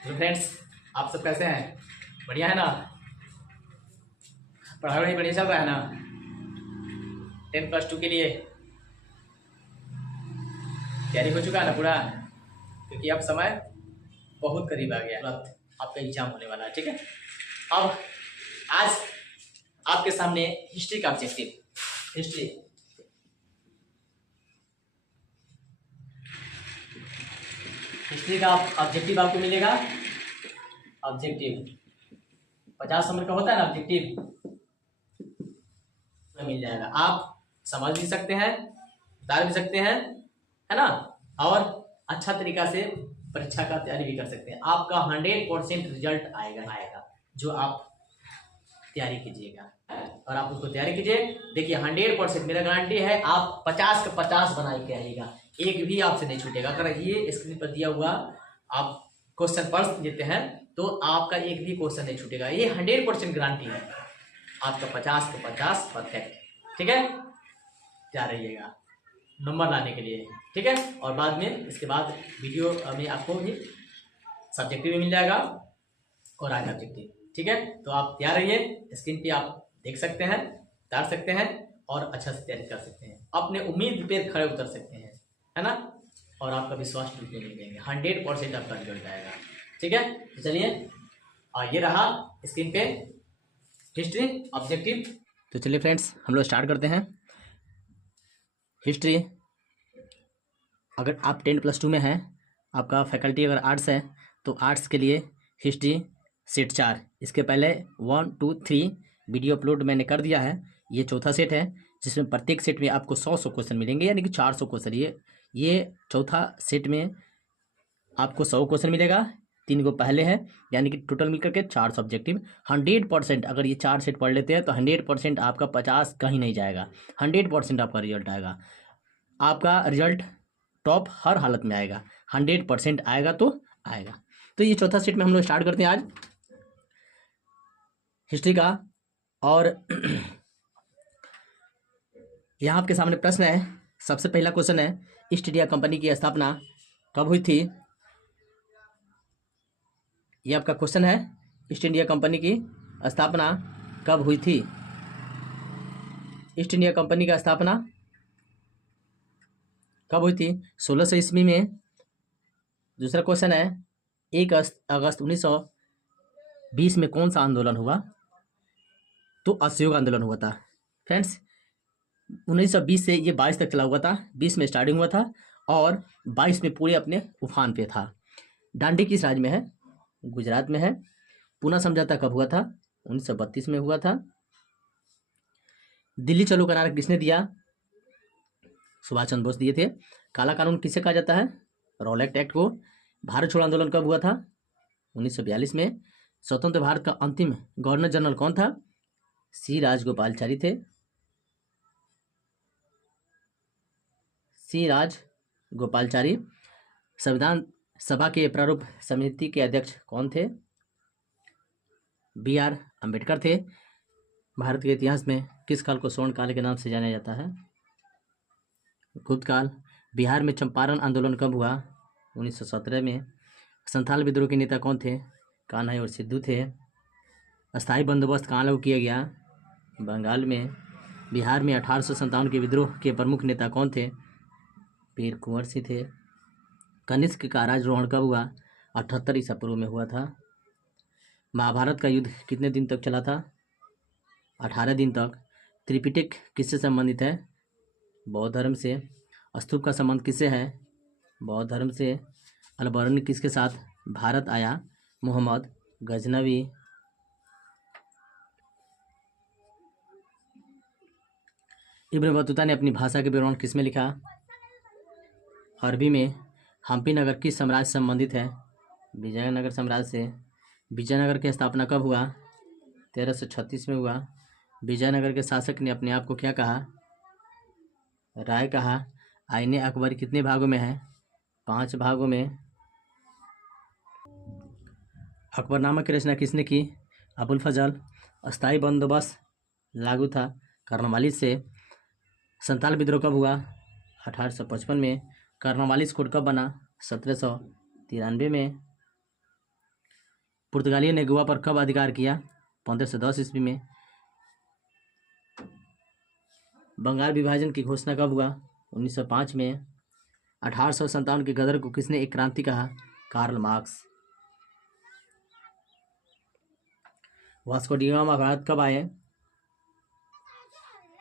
तो फ्रेंड्स, आप सब कैसे हैं? बढ़िया है ना? पढ़ाई वढ़ाई बढ़िया चल रहा है ना? 10+2 के लिए तैयारी हो चुका है ना पूरा? क्योंकि अब समय बहुत करीब आ गया, तुरंत आपका एग्जाम होने वाला है। ठीक है, अब आज आपके सामने हिस्ट्री का ऑब्जेक्टिव, हिस्ट्री हिस्ट्री का ऑब्जेक्टिव आपको मिलेगा। ऑब्जेक्टिव 50 नंबर का होता है ना ऑब्जेक्टिव, मिल जाएगा। आप समझ भी सकते हैं, बता भी सकते हैं, है ना? और अच्छा तरीका से परीक्षा का तैयारी भी कर सकते हैं। आपका 100% रिजल्ट आएगा जो आप तैयारी कीजिएगा, और आप उसको तैयारी कीजिए। देखिए 100% मेरा गारंटी है, आप 50 का 50 बना के आइएगा, एक भी आपसे नहीं छूटेगा। अगर ये स्क्रीन पर दिया हुआ आप क्वेश्चन पढ़ लेते हैं तो आपका एक भी क्वेश्चन नहीं छूटेगा। ये 100% गारंटी है आपका 50 का 50 परफेक्ट। ठीक है, तैयार रहिएगा नंबर लाने के लिए। ठीक है, और बाद में इसके बाद वीडियो में आपको भी सब्जेक्टिव भी मिल जाएगा और आगे ऑब्जेक्टिव। ठीक है, तो आप तैयार रहिए। स्क्रीन पे आप देख सकते हैं, उतार सकते हैं और अच्छा से तैयारी कर सकते हैं। अपने उम्मीद पे खड़े उतर सकते हैं, है ना? और आपका विश्वास टूटने नहीं देंगे। 100% आपका रिजल्ट आएगा। ठीक है, तो चलिए, और ये रहा स्क्रीन पे हिस्ट्री ऑब्जेक्टिव। तो चलिए फ्रेंड्स, हम लोग स्टार्ट करते हैं। हिस्ट्री, अगर आप 10+2 में हैं, आपका फैकल्टी अगर आर्ट्स है तो आर्ट्स के लिए हिस्ट्री सेट 4, इसके पहले 1, 2, 3 वीडियो अपलोड मैंने कर दिया है। ये चौथा सेट है जिसमें प्रत्येक सेट में आपको 100 क्वेश्चन मिलेंगे, यानी कि 400 क्वेश्चन। ये चौथा सेट में आपको 100 क्वेश्चन मिलेगा। 3 गो पहले हैं, यानी कि टोटल मिलकर के 4 सब्जेक्टिव। 100% अगर ये 4 सेट पढ़ लेते हैं तो 100% आपका 50 कहीं नहीं जाएगा। 100% आपका रिजल्ट आएगा। आपका रिजल्ट टॉप हर हालत में आएगा। 100% आएगा तो आएगा। तो ये चौथा सेट में हम लोग स्टार्ट करते हैं आज हिस्ट्री का। और यहाँ आपके सामने प्रश्न है। सबसे पहला क्वेश्चन है, ईस्ट इंडिया कंपनी की स्थापना कब हुई थी? ये आपका क्वेश्चन है, ईस्ट इंडिया कंपनी की स्थापना कब हुई थी? ईस्ट इंडिया कंपनी का स्थापना कब हुई थी? 1600 ईस्वी में। दूसरा क्वेश्चन है, 1 अगस्त 1920 में कौन सा आंदोलन हुआ? तो असहयोग आंदोलन हुआ था। फ्रेंड्स, 1920 से ये 22 तक चला हुआ था। 20 में स्टार्टिंग हुआ था और 22 में पूरे अपने उफान पे था। दांडी किस राज्य में है? गुजरात में है। पूना समझौता कब हुआ था? 1932 में हुआ था। दिल्ली चलो का नारा किसने दिया? सुभाष चंद्र बोस दिए थे। काला कानून किसे कहा जाता है? रॉलेट एक्ट को। भारत छोड़ो आंदोलन कब हुआ था? 1942 में। स्वतंत्र भारत का अंतिम गवर्नर जनरल कौन था? सी राजगोपालचारी थे। सी राजगोपालचारी। संविधान सभा के प्रारूप समिति के अध्यक्ष कौन थे? B.R. अम्बेडकर थे। भारत के इतिहास में किस काल को स्वर्ण काल के नाम से जाना जाता है? गुप्त काल। बिहार में चंपारण आंदोलन कब हुआ? 1917 में। संथाल विद्रोह के नेता कौन थे? कान्हा और सिद्धू थे। अस्थायी बंदोबस्त कहाँ लागू किया गया? बंगाल में। बिहार में 1857 के विद्रोह के प्रमुख नेता कौन थे? वीर कुंवर सिंह थे। कनिष्क का राजरोहण कब हुआ? 78 ईसा पूर्व में हुआ था। महाभारत का युद्ध कितने दिन तक चला था? 18 दिन तक। त्रिपिटक किससे संबंधित है? बौद्ध धर्म से। स्तूप का संबंध किससे है? बौद्ध धर्म से। अलबर्नी किसके साथ भारत आया? मोहम्मद गजनवी। इब्न बतूता ने अपनी भाषा के विवरण किस में लिखा? अरबी में। हम्पी नगर किस साम्राज्य से संबंधित है? विजयनगर साम्राज्य से। विजयनगर की स्थापना कब हुआ? 1336 में हुआ। विजयनगर के शासक ने अपने आप को क्या कहा? राय कहा। आईने अकबर कितने भागों में है? 5 भागों में। अकबरनामा की रचना किसने की? अबुल फजल। अस्थायी बंदोबस्त लागू था कर्नवालिस से। संथाल विद्रोह कब हुआ? 1855 में। कर्नवालिस कोड कब बना? 1793 में। पुर्तगालियों ने गोवा पर कब अधिकार किया? 1510 ईस्वी में। बंगाल विभाजन की घोषणा कब हुआ? 1905 में। 1857 के गदर को किसने एक क्रांति कहा? Karl Marx. Vasco da Gama Bharat कब आए?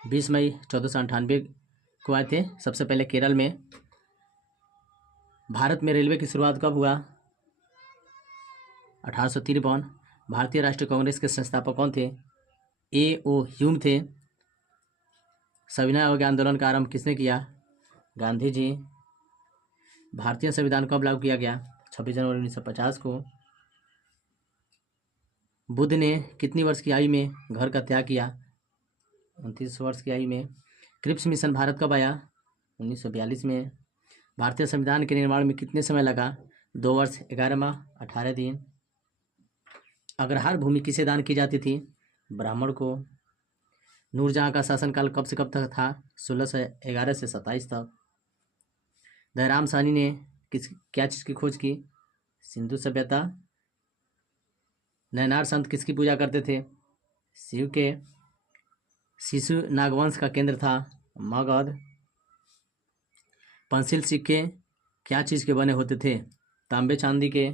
20 मई 1498 को आए थे, सबसे पहले केरल में। भारत में रेलवे की शुरुआत कब हुआ? 1853। भारतीय राष्ट्रीय कांग्रेस के संस्थापक कौन थे? A.O. ह्यूम थे। सविनय अवज्ञा आंदोलन का आरंभ किसने किया? गांधी जी। भारतीय संविधान कब लागू किया गया? 26 जनवरी 1950 को। बुद्ध ने कितनी वर्ष की आयु में घर का त्याग किया? 29 वर्ष की आयु में। क्रिप्स मिशन भारत कब आया? 1942 में। भारतीय संविधान के निर्माण में कितने समय लगा? 2 वर्ष 11 माह 18 दिन। अग्रहार भूमि किसे दान की जाती थी? ब्राह्मण को। नूरजहां का शासनकाल कब से कब तक था? 1611 से 27 तक। दयाराम साहनी ने क्या चीज़ की खोज की? सिंधु सभ्यता। नैनार संत किसकी पूजा करते थे? शिव के। शिशु नागवंश का केंद्र था मगध। पंसिल सिक्के क्या चीज़ के बने होते थे? तांबे चांदी के।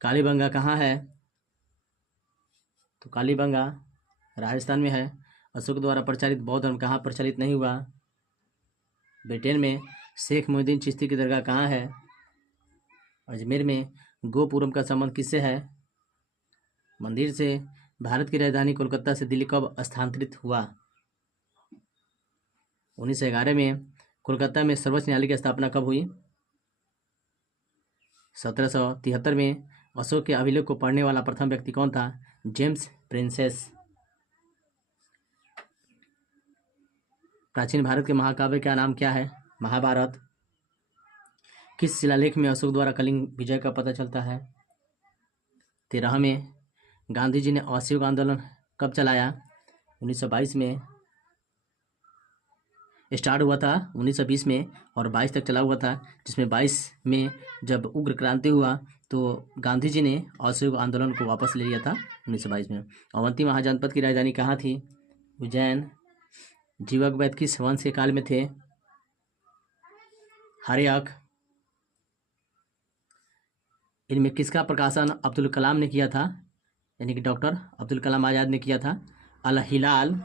कालीबंगा कहाँ है? तो कालीबंगा राजस्थान में है। अशोक द्वारा प्रचारित बौद्ध धर्म कहाँ प्रचलित नहीं हुआ? ब्रिटेन में। शेख मोहिउद्दीन चिश्ती की दरगाह कहाँ है? अजमेर में। गोपुरम का संबंध किससे है? मंदिर से। भारत की राजधानी कोलकाता से दिल्ली कब स्थानांतरित हुआ? 1911 में। कोलकाता में सर्वोच्च न्यायालय की स्थापना कब हुई? 1773 में। अशोक के अभिलेख को पढ़ने वाला प्रथम व्यक्ति कौन था? James princess. प्राचीन भारत के महाकाव्य का नाम क्या है? महाभारत। किस शिलालेख में अशोक द्वारा कलिंग विजय का पता चलता है? 13 में। गांधी जी ने असहयोग आंदोलन कब चलाया? 1922 में। स्टार्ट हुआ था 1920 में और 22 तक चला हुआ था, जिसमें 22 में जब उग्र क्रांति हुआ तो गांधी जी ने असहयोग आंदोलन को वापस ले लिया था 1922 में। अवंती महाजनपद की राजधानी कहाँ थी? उज्जैन। जीवक वैद्य किस वंश के काल में थे? हर्यक। इनमें किसका प्रकाशन अब्दुल कलाम ने किया था? यानी कि डॉक्टर अब्दुल कलाम आज़ाद ने किया था। अल हिलाल।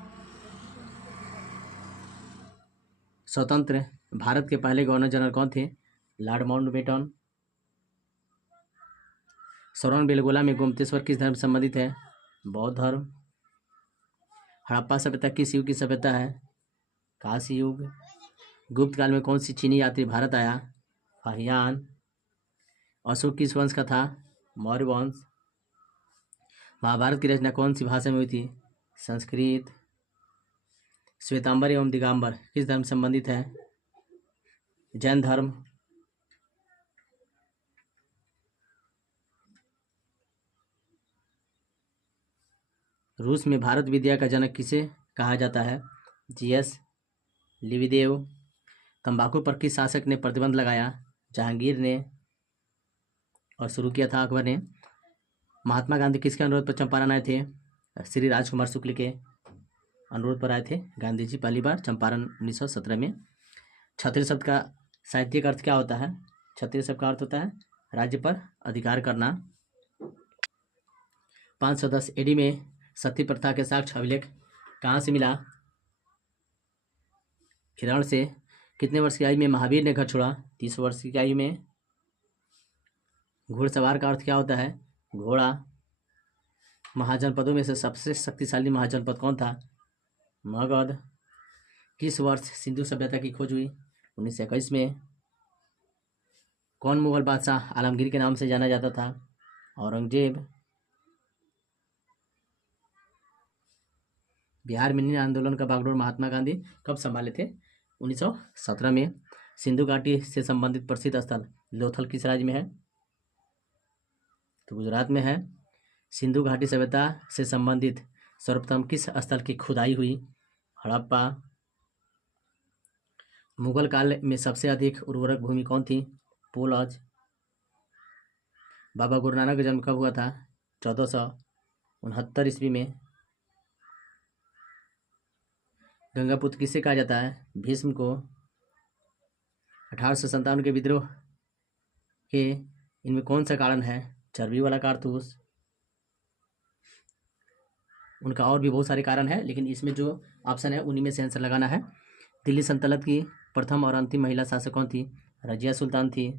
स्वतंत्र भारत के पहले गवर्नर जनरल कौन थे? Lord Mountbatten. सोरन बेलगोला में गोमतेश्वर किस धर्म संबंधित है? बौद्ध धर्म। हड़प्पा सभ्यता किस युग की सभ्यता है? कांस्य युग। गुप्त काल में कौन सी चीनी यात्री भारत आया? फाहियान। अशोक किस वंश का था? मौर्य वंश। महाभारत की रचना कौन सी भाषा में हुई थी? संस्कृत। श्वेतांबर एवं दिगंबर किस धर्म संबंधित है? जैन धर्म। रूस में भारत विद्या का जनक किसे कहा जाता है? जीएस लिविदेव। तंबाकू पर किस शासक ने प्रतिबंध लगाया? जहांगीर ने। और शुरू किया था अकबर ने। महात्मा गांधी किसके अनुरोध पर चंपारण आए थे? श्री राजकुमार शुक्ल के अनुरोध पर आए थे गांधी जी पहली बार चंपारण 1917 में। क्षत्रिय शब्द का साहित्यिक अर्थ क्या होता है? क्षत्रिय शब्द का अर्थ होता है राज्य पर अधिकार करना। 510 एडी में सती प्रथा के साक्ष्य अभिलेख कहाँ से मिला? हिरण से। कितने वर्ष की आयु में महावीर ने घर छोड़ा? 30 वर्ष की आयु में। घुड़सवार का अर्थ क्या होता है? घोड़ा। महाजनपदों में से सबसे शक्तिशाली महाजनपद कौन था? मगध। किस वर्ष सिंधु सभ्यता की खोज हुई? 1921 में। कौन मुगल बादशाह आलमगीर के नाम से जाना जाता था? औरंगजेब। बिहार में नील आंदोलन का बागडोर महात्मा गांधी कब संभाले थे? 1917 में। सिंधु घाटी से संबंधित प्रसिद्ध स्थल लोथल किस राज्य में है? तो गुजरात में है। सिंधु घाटी सभ्यता से संबंधित सर्वप्रथम किस स्थल की खुदाई हुई? हड़प्पा। मुगल काल में सबसे अधिक उर्वरक भूमि कौन थी? पोलज। बाबा गुरु नानक का जन्म कब हुआ था? 1469 ईस्वी में। गंगापुत्र किसे कहा जाता है? भीष्म को। 1857 के विद्रोह के इनमें कौन सा कारण है? चर्बी वाला कारतूस। उनका और भी बहुत सारे कारण हैं, लेकिन इसमें जो ऑप्शन है उन्हीं में से आंसर लगाना है। दिल्ली सल्तनत की प्रथम और अंतिम महिला शासक कौन थी? रजिया सुल्तान थी।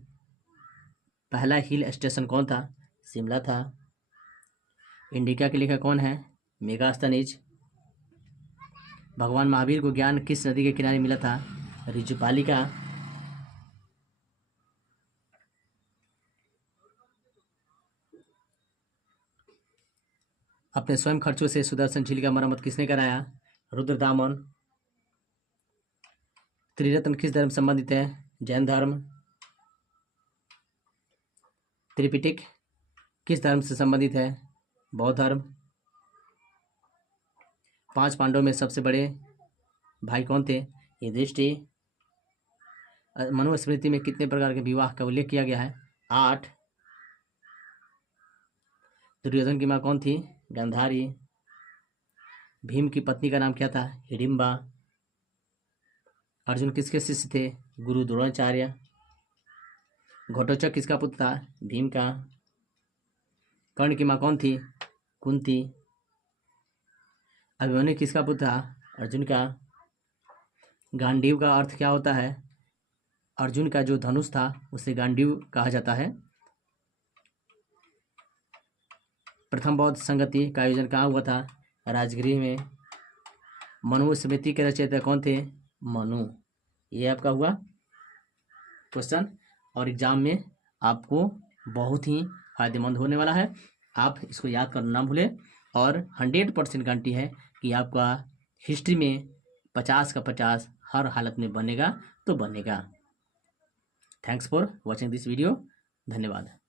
पहला हिल स्टेशन कौन था? शिमला था। इंडिका के लेखक कौन है? मेगास्थनीज। भगवान महावीर को ज्ञान किस नदी के किनारे मिला था? ऋजुपालिका। अपने स्वयं खर्चों से सुदर्शन झील का मरम्मत किसने कराया? रुद्रदामन। त्रिरत्न किस धर्म संबंधित है? जैन धर्म। त्रिपिटक किस धर्म से संबंधित है? बौद्ध धर्म। 5 पांडवों में सबसे बड़े भाई कौन थे? युधिष्ठिर। मनुस्मृति में कितने प्रकार के विवाह का उल्लेख किया गया है? 8। दुर्योधन की मां कौन थी? गांधारी। भीम की पत्नी का नाम क्या था? हिडिंबा। अर्जुन किसके शिष्य थे? गुरु द्रोणाचार्य। घटोत्कच किसका पुत्र था? भीम का। कर्ण की मां कौन थी? कुंती। अभिमन्यु किसका पुत्र था? अर्जुन का। गांडीव का अर्थ क्या होता है? अर्जुन का जो धनुष था उसे गांडीव कहा जाता है। प्रथम बौद्ध संगति का आयोजन कहाँ हुआ था? राजगृह में। मनुस्मृति के रचयिता कौन थे? मनु। ये आपका हुआ क्वेश्चन, और एग्जाम में आपको बहुत ही फायदेमंद होने वाला है। आप इसको याद करना ना भूलें, और 100% गारंटी है कि आपका हिस्ट्री में 50 का 50 हर हालत में बनेगा तो बनेगा। Thanks for watching this video. धन्यवाद।